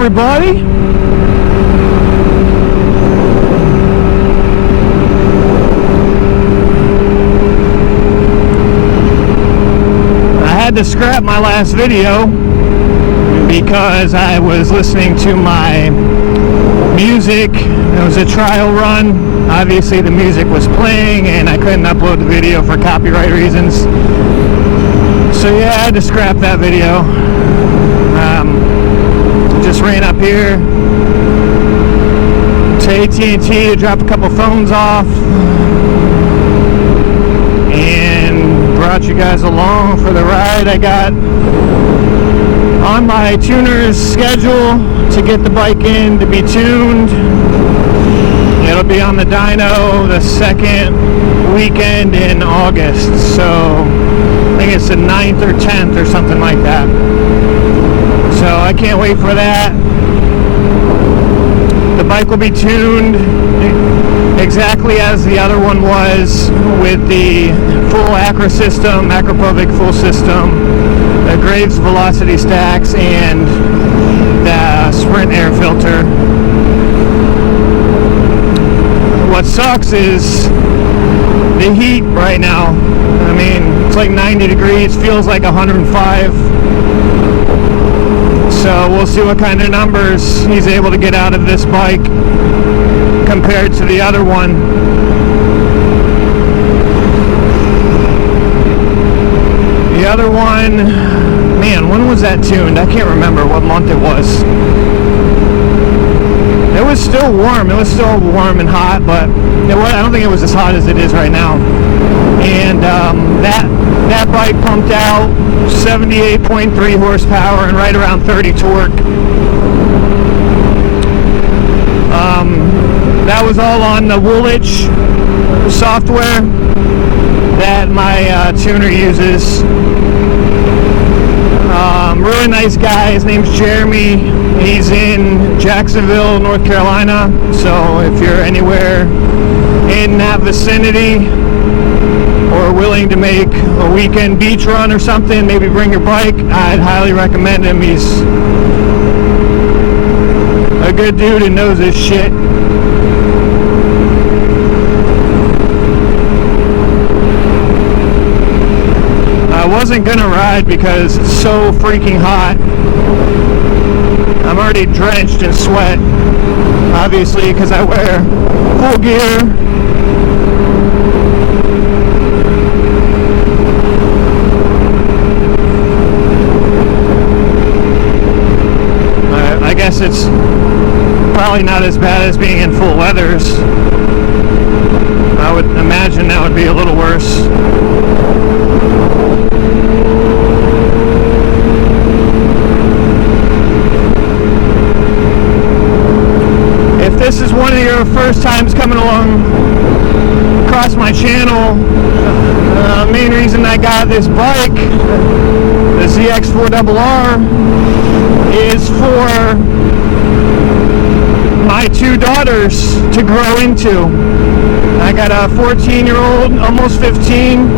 everybody. I had to scrap my last video because I was listening to my music. It was a trial run. Obviously the music was playing and I couldn't upload the video for copyright reasons. So yeah, I had to scrap that video. Just ran up here to AT&T to drop a couple phones off and brought you guys along for the ride I got on my tuner's schedule to get the bike in to be tuned. It'll be on the Dyno the second weekend in August, so I think it's the 9th or 10th or something like that. So I can't wait for that. The bike will be tuned exactly as the other one was, with the full Acro system, Acropovic full system, the Graves velocity stacks, and the Sprint air filter. What sucks is the heat right now. I mean, it's like 90 degrees, feels like 105. So we'll see what kind of numbers he's able to get out of this bike compared to the other one. The other one, man, when was that tuned? I can't remember what month it was. It was still warm. It was still warm and hot, but I don't think it was as hot as it is right now. And that bike pumped out 78.3 horsepower and right around 30 torque. That was all on the Woolwich software that my tuner uses. Really nice guy. His name's Jeremy. He's in Jacksonville, North Carolina. So if you're anywhere in that vicinity or willing to make a weekend beach run or something, maybe bring your bike, I'd highly recommend him. He's a good dude and knows his shit. I wasn't gonna ride because it's so freaking hot. I'm already drenched in sweat, obviously, because I wear full gear. I guess it's probably not as bad as being in full leathers. I would imagine that would be a little worse. If this is one of your first times coming along across my channel, the main reason I got this bike, the Zx4rr, is for my two daughters to grow into. I got a 14-year-old, almost 15,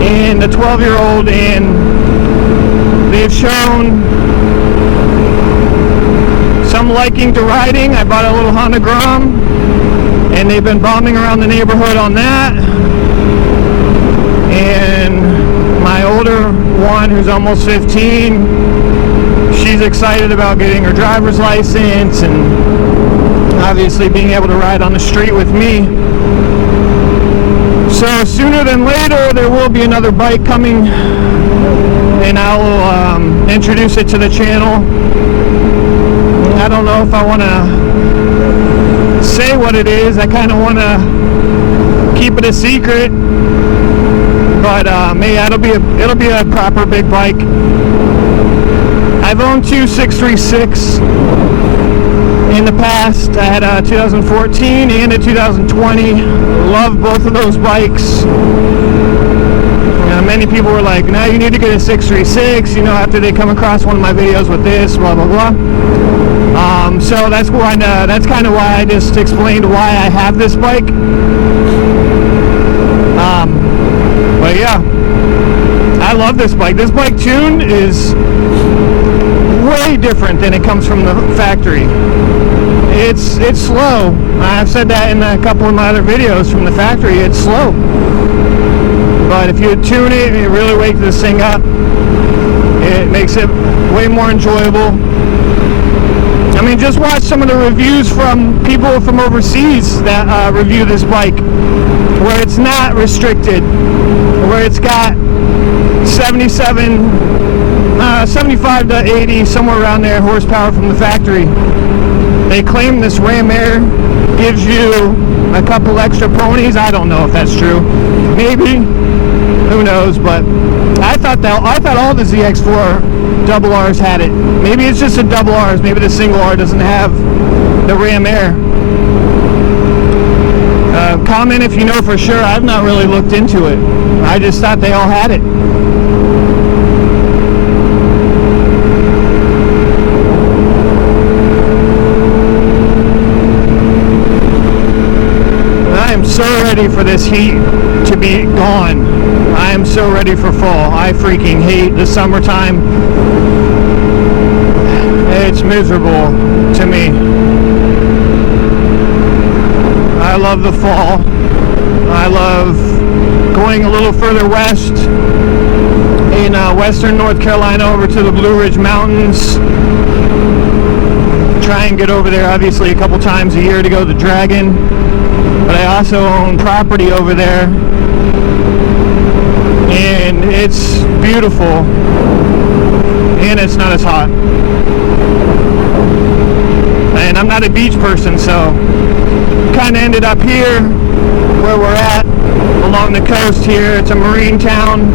and a 12-year-old, and they've shown some liking to riding. I bought a little Honda Grom, and they've been bombing around the neighborhood on that. And my older one, who's almost 15, she's excited about getting her driver's license and obviously being able to ride on the street with me. So sooner than later there will be another bike coming, and I'll introduce it to the channel. I don't know if I want to say what it is. I kind of want to keep it a secret, but yeah, it'll be a proper big bike. I've owned two 636 in the past. I had a 2014 and a 2020. Love both of those bikes. Many people were like, "No, you need to get a 636." You know, after they come across one of my videos with this, blah blah blah. So that's kind of why I just explained why I have this bike. But yeah, I love this bike. This bike tuned is way different than it comes from the factory. It's slow. I've said that in a couple of my other videos from the factory. It's slow. But if you tune it and you really wake this thing up, it makes it way more enjoyable. I mean, just watch some of the reviews from people from overseas that review this bike, where it's not restricted, where it's got 75 to 80, somewhere around there, horsepower from the factory. They claim this Ram Air gives you a couple extra ponies. I don't know if that's true. Maybe. Who knows? But I thought all the ZX4 double R's had it. Maybe it's just the double R's. Maybe the single R doesn't have the Ram Air. Comment if you know for sure. I've not really looked into it. I just thought they all had it. I am so ready for this heat to be gone. I am so ready for fall. I freaking hate the summertime. It's miserable to me. I love the fall. I love going a little further west in western North Carolina over to the Blue Ridge Mountains. Try and get over there obviously a couple times a year to go to the Dragon. But I also own property over there. And it's beautiful. And it's not as hot. And I'm not a beach person, so kind of ended up here where we're at along the coast here. It's a marine town,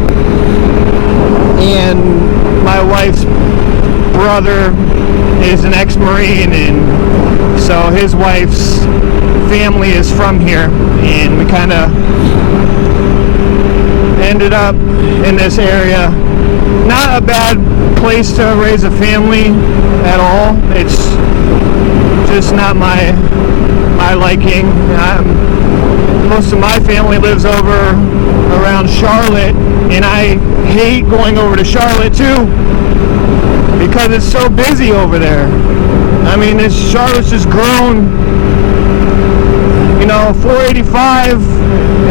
and my wife's brother is an ex-marine, and so his wife's family is from here, and we kind of ended up in this area. Not a bad place to raise a family at all. It's just not my liking. Most of my family lives over around Charlotte, and I hate going over to Charlotte too because it's so busy over there. I mean, Charlotte's just grown. You know, 485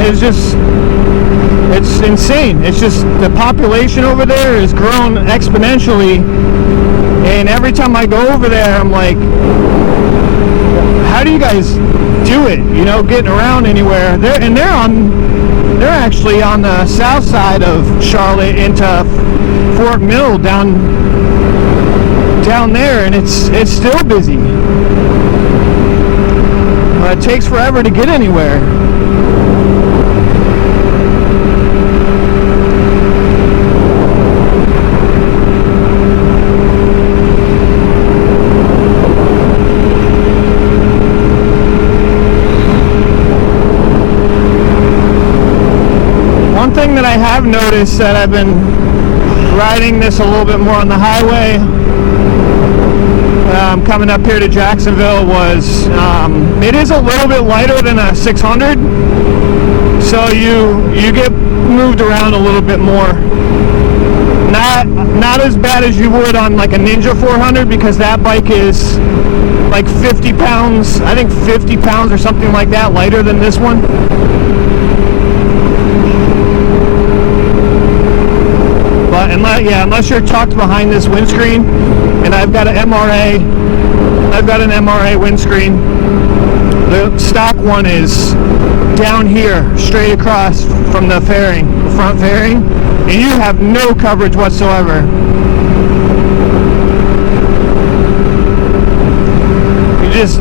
is just, it's insane. It's just the population over there has grown exponentially, and every time I go over there, I'm like, how do you guys do it? You know, getting around anywhere? They're actually on the south side of Charlotte into Fort Mill down there, and it's still busy. It takes forever to get anywhere. One thing that I have noticed that I've been riding this a little bit more on the highway, coming up here to Jacksonville, was it is a little bit lighter than a 600, so you get moved around a little bit more. Not as bad as you would on like a Ninja 400, because that bike is like 50 pounds, I think 50 pounds or something like that lighter than this one. But unless you're tucked behind this windscreen, and I've got an MRA windscreen. The stock one is down here, straight across from the front fairing, and you have no coverage whatsoever. You're just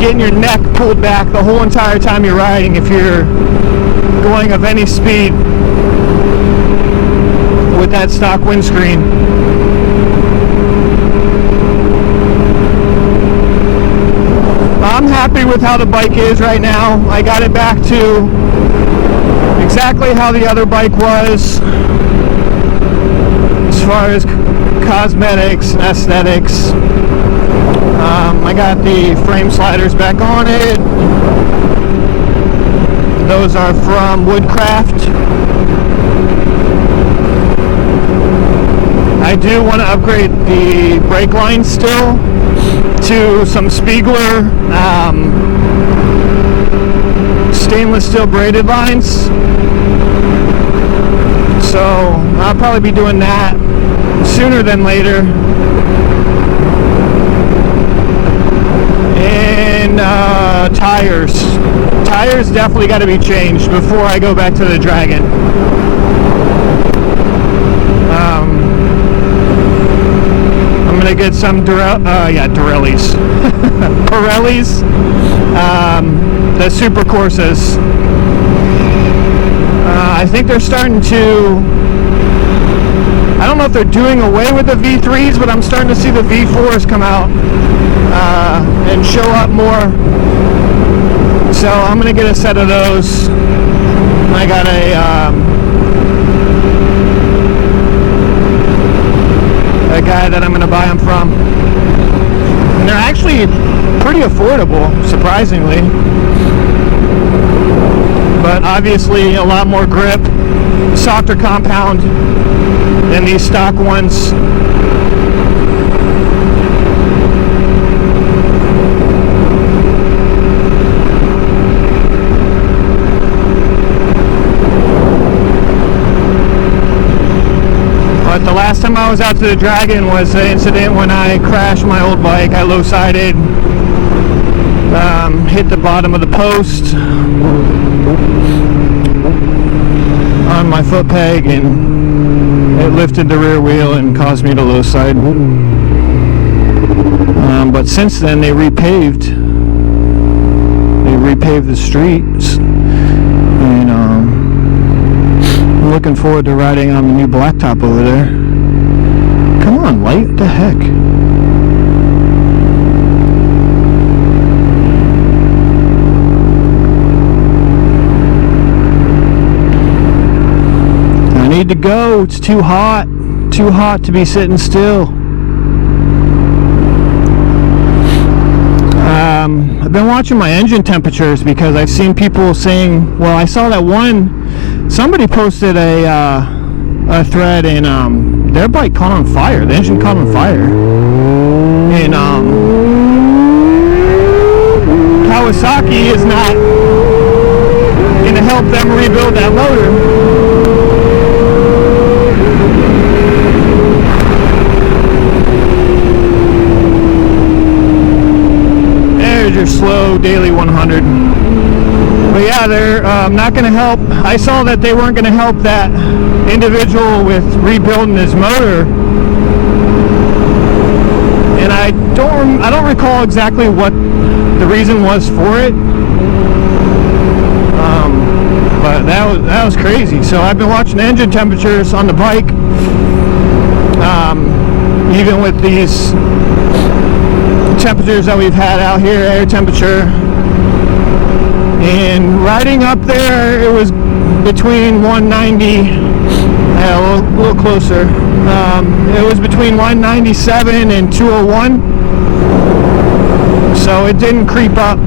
getting your neck pulled back the whole entire time you're riding if you're going of any speed with that stock windscreen. I'm happy with how the bike is right now. I got it back to exactly how the other bike was as far as cosmetics and aesthetics. I got the frame sliders back on it. Those are from Woodcraft. I do want to upgrade the brake lines still to some Spiegler stainless steel braided lines. So I'll probably be doing that sooner than later. And tires definitely got to be changed before I go back to the Dragon. I'm gonna get some Pirellis, the Super Corsas. I think they're starting to, I don't know if they're doing away with the V3s, but I'm starting to see the V4s come out and show up more. So I'm gonna get a set of those. I got a guy that I'm gonna buy them from, and they're actually pretty affordable, surprisingly. But obviously a lot more grip, softer compound than these stock ones. But the last time I was out to the Dragon was the incident when I crashed my old bike. I low-sided, hit the bottom of the post on my foot peg, and it lifted the rear wheel and caused me to low side. But since then they repaved the streets, and I'm looking forward to riding on the new blacktop over there. Come on, light, what the heck? Need to go. It's too hot to be sitting still. I've been watching my engine temperatures because I've seen people saying, well, I saw that somebody posted a thread, and their bike caught on fire, the engine caught on fire, and Kawasaki is not gonna help them rebuild that motor. Your slow daily 100. But yeah, they're not going to help. I saw that they weren't going to help that individual with rebuilding his motor, and I don't recall exactly what the reason was for it. But that was crazy. So I've been watching engine temperatures on the bike, even with these temperatures that we've had out here, air temperature, and riding up there it was between 190, a little closer, it was between 197 and 201, so it didn't creep up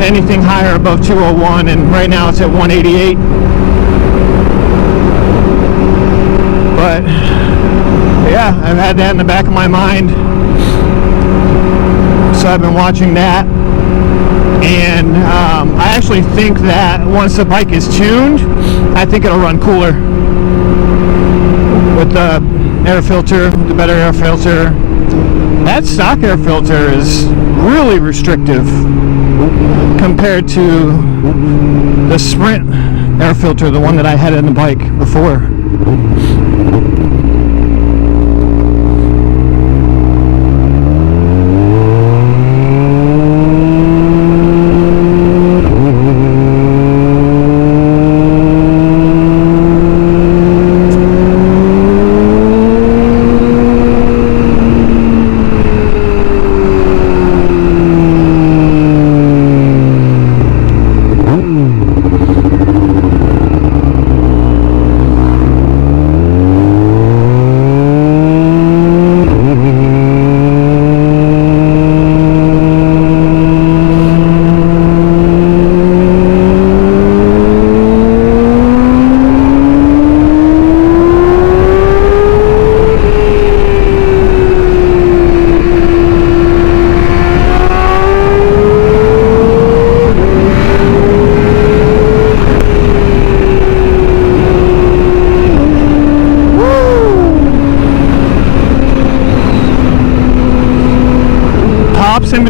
anything higher above 201, and right now it's at 188. But yeah, I've had that in the back of my mind. So I've been watching that, and I actually think that once the bike is tuned, I think it'll run cooler with the air filter, the better air filter. That stock air filter is really restrictive compared to the Sprint air filter, the one that I had in the bike before.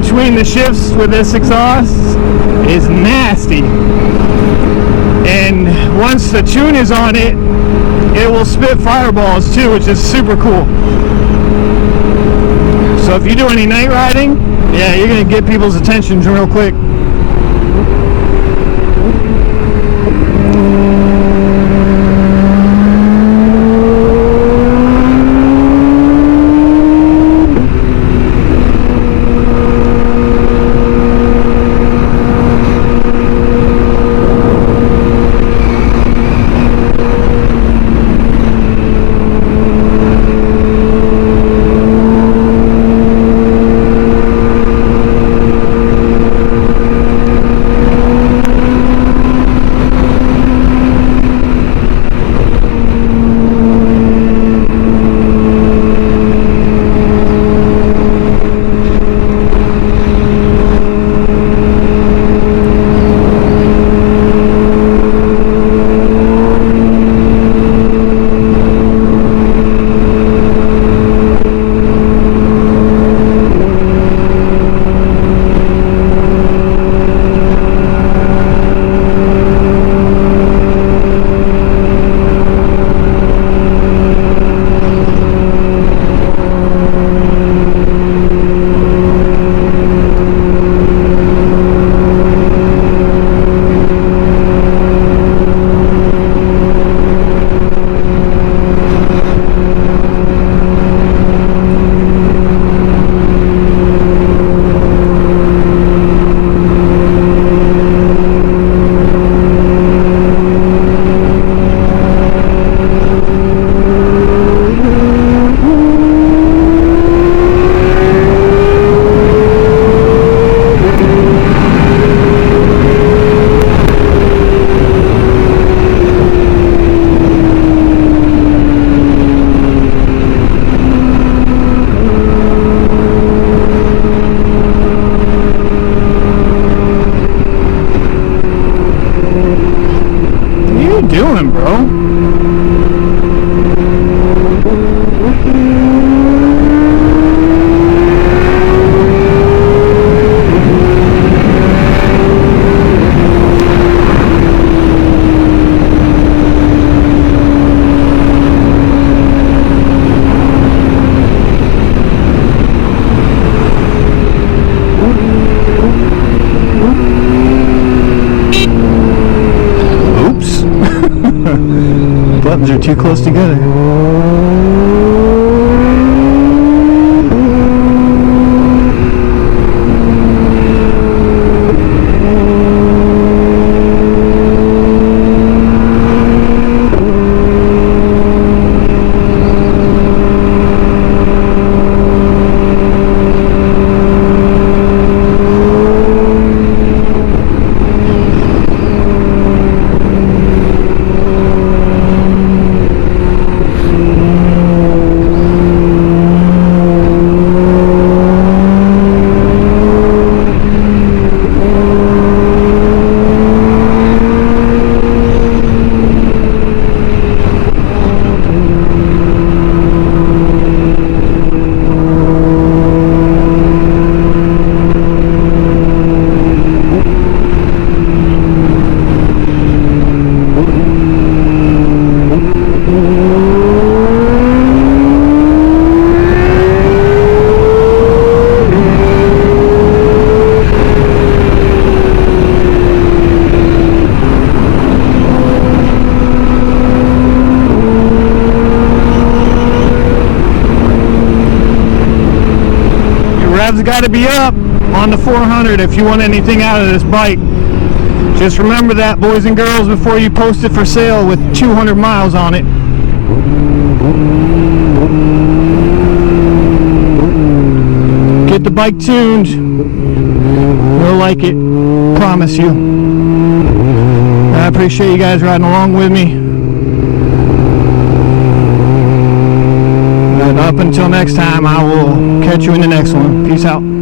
between the shifts with this exhaust is nasty. And once the tune is on it, it will spit fireballs too, which is super cool. So if you do any night riding, yeah, you're gonna get people's attention real quick. Doing, bro? Buttons are too close together. Rev's got to be up on the 400 if you want anything out of this bike. Just remember that, boys and girls, before you post it for sale with 200 miles on it. Get the bike tuned. You'll like it. Promise you. I appreciate you guys riding along with me. And up until next time, I will catch you in the next one. Peace out.